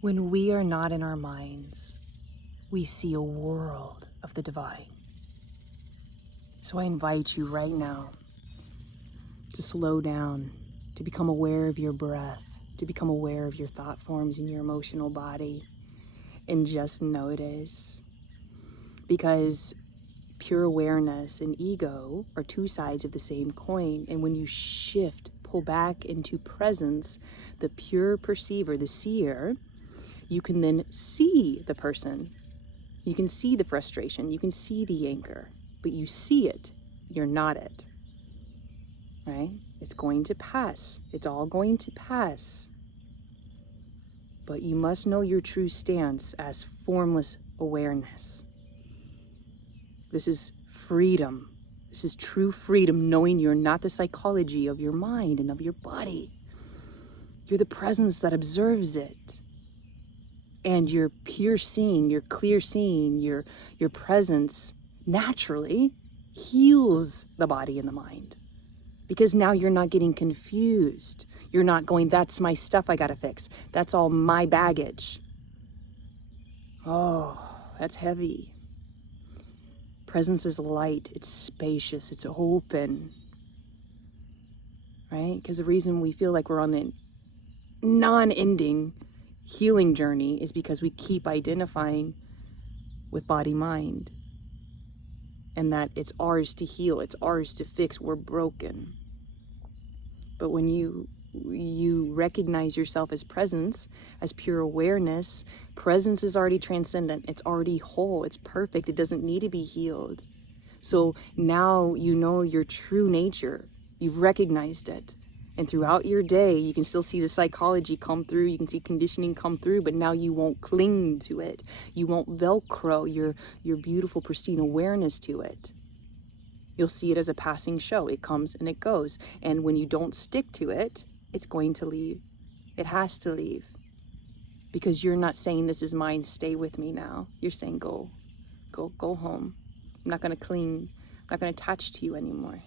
When we are not in our minds, we see a world of the divine. So I invite you right now to slow down, to become aware of your breath, to become aware of your thought forms in your emotional body, and just notice. Because pure awareness and ego are two sides of the same coin. And when you shift, pull back into presence, the pure perceiver, the seer, you can then see the person. You can see the frustration. You can see the anger. But you see it. You're not it. Right? It's going to pass. It's all going to pass. But you must know your true stance as formless awareness. This is freedom. This is true freedom, knowing you're not the psychology of your mind and of your body. You're the presence that observes it. And your pure seeing, your clear seeing, your presence naturally heals the body and the mind. Because now you're not getting confused. You're not going, that's my stuff I gotta fix. That's all my baggage. Oh, that's heavy. Presence is light, it's spacious, it's open. Right? Because the reason we feel like we're on a non-ending healing journey is because we keep identifying with body-mind. And that it's ours to heal, it's ours to fix, we're broken. But when you recognize yourself as presence, as pure awareness, presence is already transcendent, it's already whole, it's perfect, it doesn't need to be healed. So now you know your true nature, you've recognized it. And throughout your day, you can still see the psychology come through, you can see conditioning come through, but now you won't cling to it. You won't Velcro your beautiful, pristine awareness to it. You'll see it as a passing show. It comes and it goes. And when you don't stick to it, it's going to leave. It has to leave. Because you're not saying, this is mine, stay with me now. You're saying, go home. I'm not going to cling. I'm not going to attach to you anymore.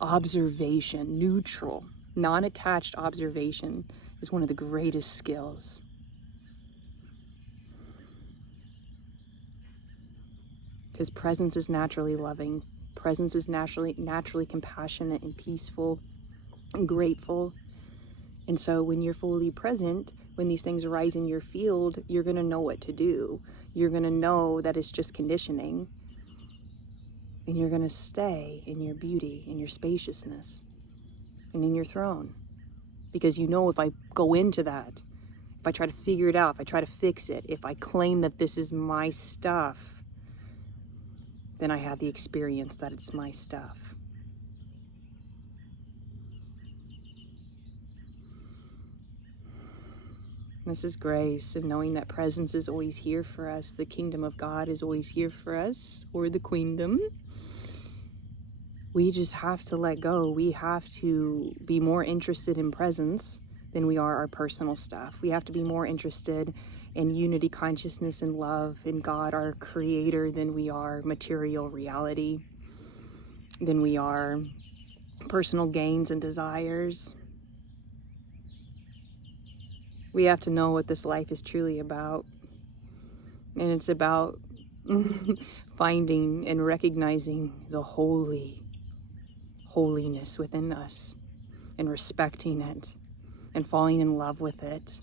Observation, neutral, non-attached observation is one of the greatest skills. Because presence is naturally loving. Presence is naturally compassionate and peaceful and grateful. And so when you're fully present, when these things arise in your field, you're going to know what to do. You're going to know that it's just conditioning. And you're going to stay in your beauty, in your spaciousness, and in your throne. Because you know, if I go into that, if I try to figure it out, if I try to fix it, if I claim that this is my stuff, then I have the experience that it's my stuff. This is grace, and knowing that presence is always here for us. The kingdom of God is always here for us, or the queendom. We just have to let go. We have to be more interested in presence than we are our personal stuff. We have to be more interested in unity, consciousness, and love in God, our creator, than we are material reality, than we are personal gains and desires. We have to know what this life is truly about. And it's about finding and recognizing the holiness within us, and respecting it and falling in love with it.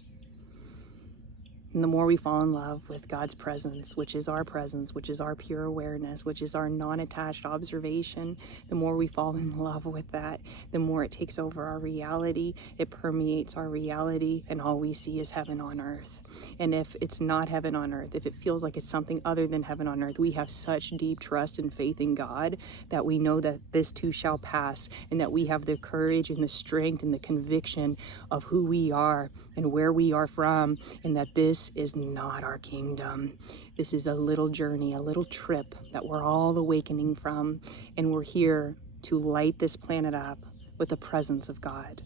And the more we fall in love with God's presence, which is our pure awareness, which is our non-attached observation, the more we fall in love with that, the more it takes over our reality, it permeates our reality, and all we see is heaven on earth. And if it's not heaven on earth, if it feels like it's something other than heaven on earth, we have such deep trust and faith in God that we know that this too shall pass, and that we have the courage and the strength and the conviction of who we are and where we are from, and that this is not our kingdom. This is a little journey, a little trip that we're all awakening from, and we're here to light this planet up with the presence of God.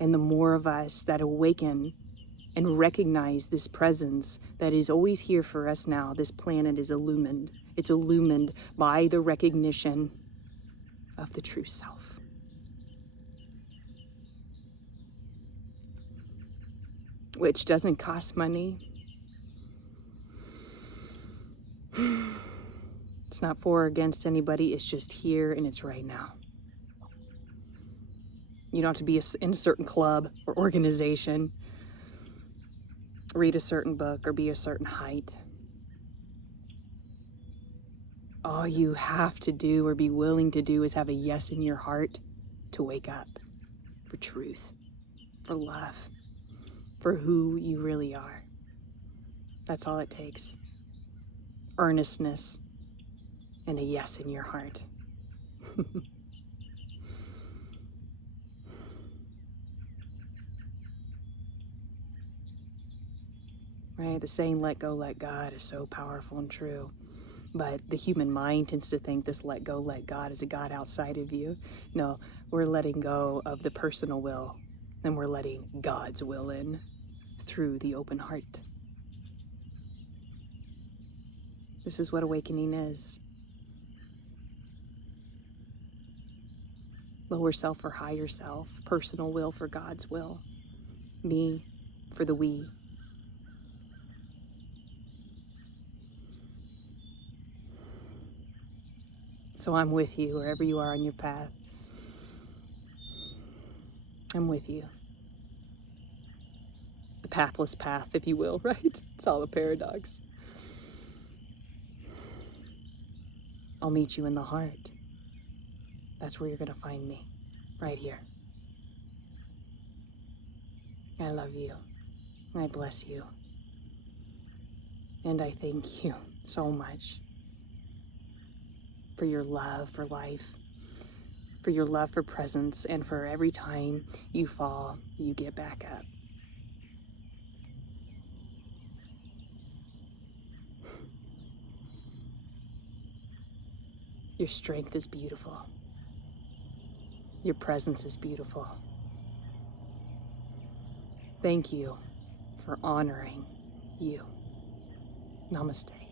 And the more of us that awaken and recognize this presence that is always here for us now, this planet is illumined. It's illumined by the recognition of the true self. which doesn't cost money. It's not for or against anybody. It's just here and it's right now. You don't have to be in a certain club or organization, read a certain book, or be a certain height. All you have to do or be willing to do is have a yes in your heart to wake up for truth, for love, for who you really are. That's all it takes. Earnestness and a yes in your heart. Right? The saying, let go, let God, is so powerful and true. But the human mind tends to think this let go, let God is a God outside of you. No, we're letting go of the personal will, and we're letting God's will in through the open heart. This is what awakening is. Lower self for higher self, personal will for God's will, me for the we. So I'm with you wherever you are on your path. I'm with you. The pathless path, if you will, right? It's all a paradox. I'll meet you in the heart. That's where you're going to find me, right here. I love you. I bless you. And I thank you so much for your love for life, for your love for presence, and for every time you fall, you get back up. Your strength is beautiful. Your presence is beautiful. Thank you for honoring you. Namaste.